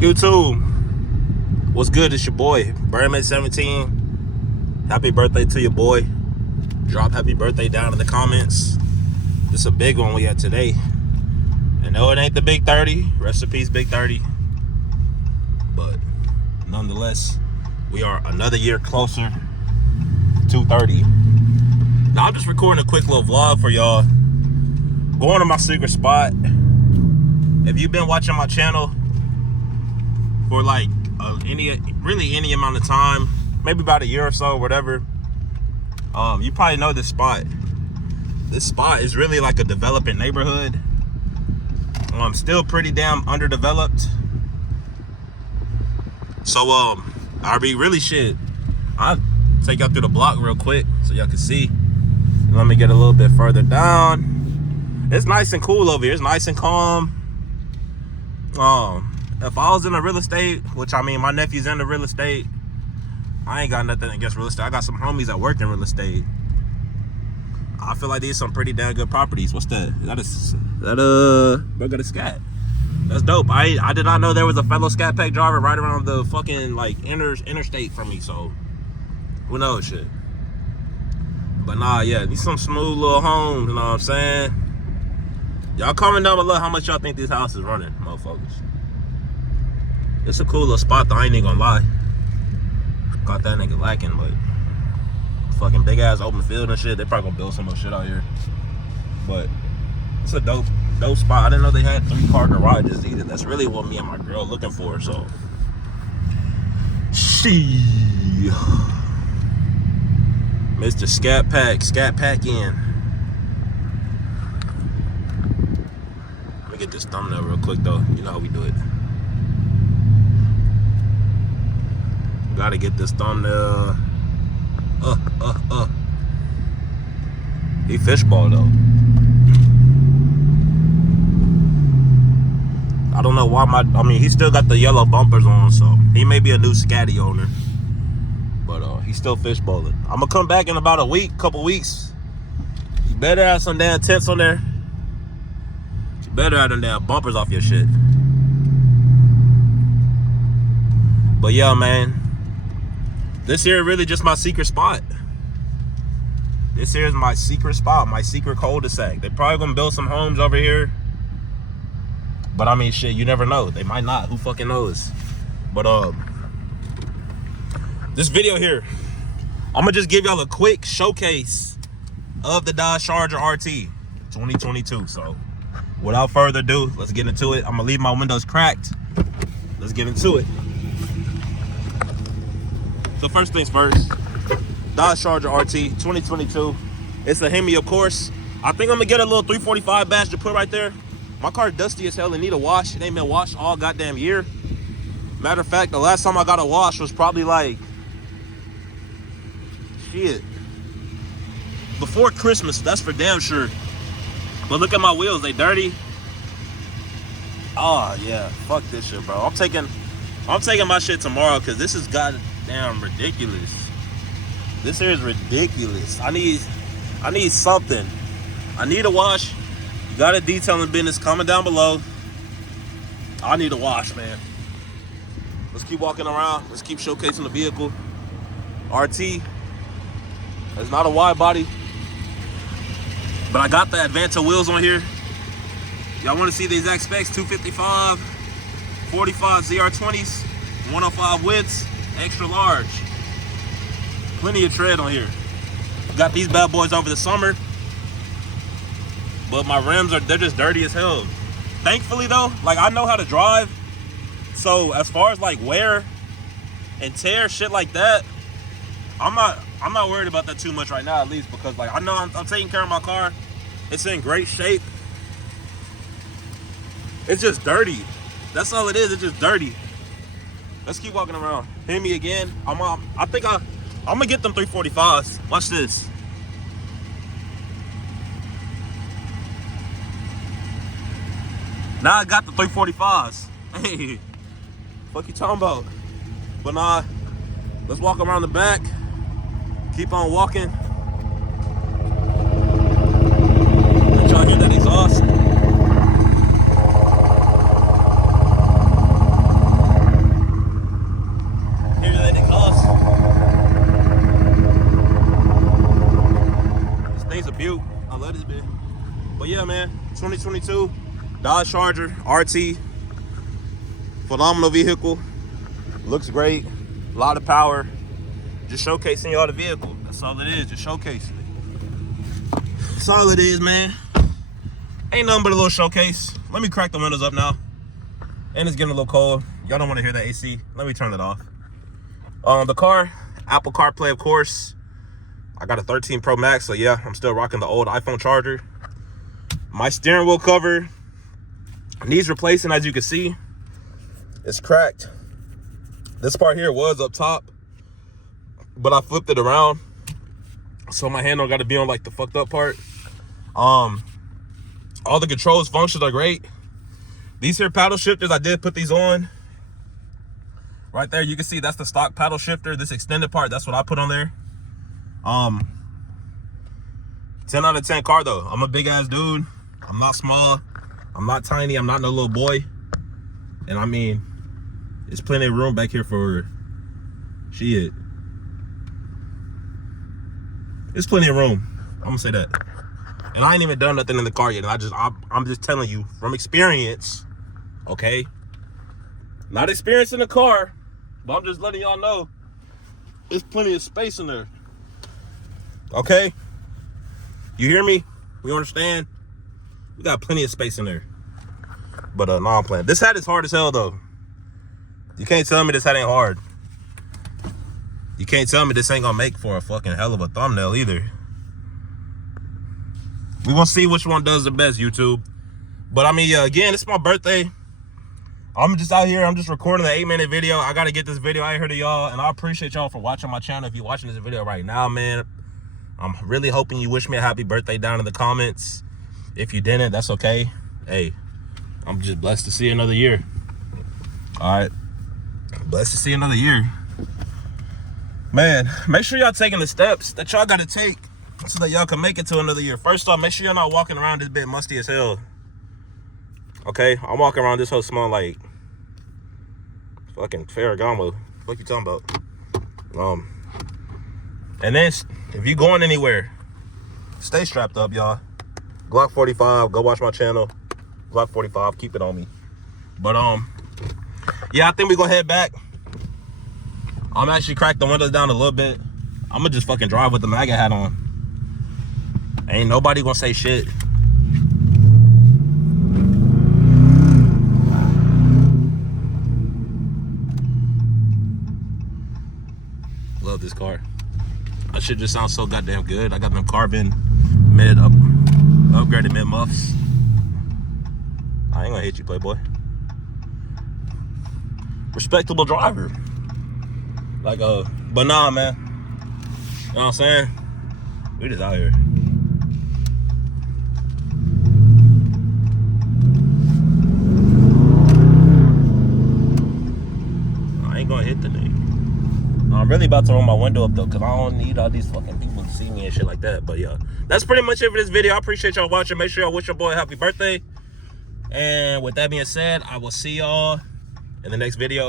YouTube, what's good? It's your boy, Birdman17. Happy birthday to your boy. Drop happy birthday down in the comments. This is a big one we had today. And no, it ain't the big 30. Rest in peace, big 30. But nonetheless, we are another year closer to 30. Now, I'm just recording a quick little vlog for y'all. Going to my secret spot. If you've been watching my channel for like any amount of time, maybe about a year or so, whatever, you probably know this spot. This spot is really like a developing neighborhood. Still pretty damn underdeveloped. So I'll be really shit. I'll take y'all through the block real quick so y'all can see. And let me get a little bit further down. It's nice and cool over here. It's nice and calm. If I was in the real estate, which I mean my nephew's in the real estate, I ain't got nothing against real estate. I got some homies that work in real estate. I feel like these some pretty damn good properties. What's that? Is that got a scat? That's dope. I did not know there was a fellow scat pack driver right around the fucking like interstate from me, so who knows shit. But nah, yeah, these some smooth little homes, you know what I'm saying? Y'all comment down below how much y'all think this house is running, motherfuckers. It's a cool little spot though, I ain't even gonna lie. Got that nigga lacking, but fucking big ass open field and shit. They probably gonna build some more shit out here. But it's a dope spot. I didn't know they had 3-car garages either. That's really what me and my girl looking for, so. Mr. Scat Pack in. Let me get this thumbnail real quick though. You know how we do it. Gotta get this thumbnail. He fishball though. I don't know why he still got the yellow bumpers on, so he may be a new Scatty owner. But he's still fishbowling. I'm gonna come back in about a week, couple weeks. You better have some damn tents on there. You better have them damn bumpers off your shit. But yeah, man. This here really just my secret spot. This here is my secret spot, my secret cul-de-sac. They're probably gonna build some homes over here. But I mean, shit, you never know. They might not. Who fucking knows? But this video here, I'm gonna just give y'all a quick showcase of the Dodge Charger RT 2022. So, without further ado, let's get into it. I'm gonna leave my windows cracked. Let's get into it. So first things first, Dodge Charger RT 2022. It's the Hemi, of course. I think I'm gonna get a little 345 badge to put right there. My car dusty as hell and need a wash. It ain't been washed all goddamn year. Matter of fact, the last time I got a wash was probably like, shit, before Christmas, that's for damn sure. But look at my wheels, they dirty. Oh yeah, fuck this shit, bro. I'm taking my shit tomorrow because this is goddamn ridiculous. This here is ridiculous. I need something. I need a wash. You got a detailing business, comment down below. I need a wash, man. Let's keep walking around. Let's keep showcasing the vehicle. RT. It's not a wide body, but I got the Advanta wheels on here. Y'all want to see the exact specs? 255, 45 ZR20s, 105 widths, extra large. Plenty of tread on here. Got these bad boys over the summer, but my rims they're just dirty as hell. Thankfully though, like I know how to drive, so as far as like wear and tear, shit like that, I'm not worried about that too much right now, at least, because like I know I'm taking care of my car. It's in great shape. It's just dirty. That's all it is. It's just dirty. Let's keep walking around. Hit me again. I'm gonna get them 345s. Watch this. Now I got the 345s. Hey, fuck you talking about? But nah, let's walk around the back. Keep on walking. Let y'all hear that exhaust. 2022 Dodge Charger RT. Phenomenal vehicle. Looks great. A lot of power. Just showcasing y'all the vehicle. That's all it is. Just showcasing it. That's all it is, man. Ain't nothing but a little showcase. Let me crack the windows up now. And it's getting a little cold. Y'all don't want to hear that AC. Let me turn it off. The car, Apple CarPlay, of course. I got a 13 Pro Max, so yeah, I'm still rocking the old iPhone charger. My steering wheel cover needs replacing, as you can see. It's cracked. This part here was up top, but I flipped it around, so my handle got to be on like the fucked up part. All the controls functions are great. These here paddle shifters, I did put these on. Right there, you can see that's the stock paddle shifter. This extended part, that's what I put on there. 10 out of 10 car though. I'm a big ass dude. I'm not small. I'm not tiny. I'm not no little boy. And I mean, there's plenty of room back here for shit. There's plenty of room. I'm gonna say that. And I ain't even done nothing in the car yet. And I'm just telling you from experience, okay? Not experience in the car, but I'm just letting y'all know there's plenty of space in there. Okay? You hear me? You understand? We got plenty of space in there. But no, I'm playing. This hat is hard as hell though. You can't tell me this hat ain't hard. You can't tell me this ain't gonna make for a fucking hell of a thumbnail either. We're gonna see which one does the best, YouTube. But I mean, again, it's my birthday. I'm just out here. I'm just recording an 8-minute video. I gotta get this video out here to y'all, and I appreciate y'all for watching my channel. If you're watching this video right now, man, I'm really hoping you wish me a happy birthday down in the comments. If you didn't, that's okay. Hey, I'm just blessed to see another year. All right, blessed to see another year. Man, make sure y'all taking the steps that y'all gotta take so that y'all can make it to another year. First off, make sure you're not walking around this bit musty as hell. Okay, I'm walking around this whole smelling like fucking Ferragamo. What you talking about? And then if you going anywhere, stay strapped up, y'all. Glock 45, go watch my channel. Glock 45, keep it on me. But yeah, I think we're gonna head back. I'm actually cracked the windows down a little bit. I'm gonna just fucking drive with the MAGA hat on. Ain't nobody gonna say shit. Love this car. That shit just sounds so goddamn good. I got them carbon upgraded mid muffs. I ain't gonna hit you, Playboy. Respectable driver. Like but nah, man. You know what I'm saying? We just out here. I ain't gonna hit the nigga. I'm really about to roll my window up though, because I don't need all these fucking people to see me and shit like that. But yeah, that's pretty much it for this video. I appreciate y'all watching. Make sure y'all wish your boy a happy birthday. And with that being said, I will see y'all in the next video.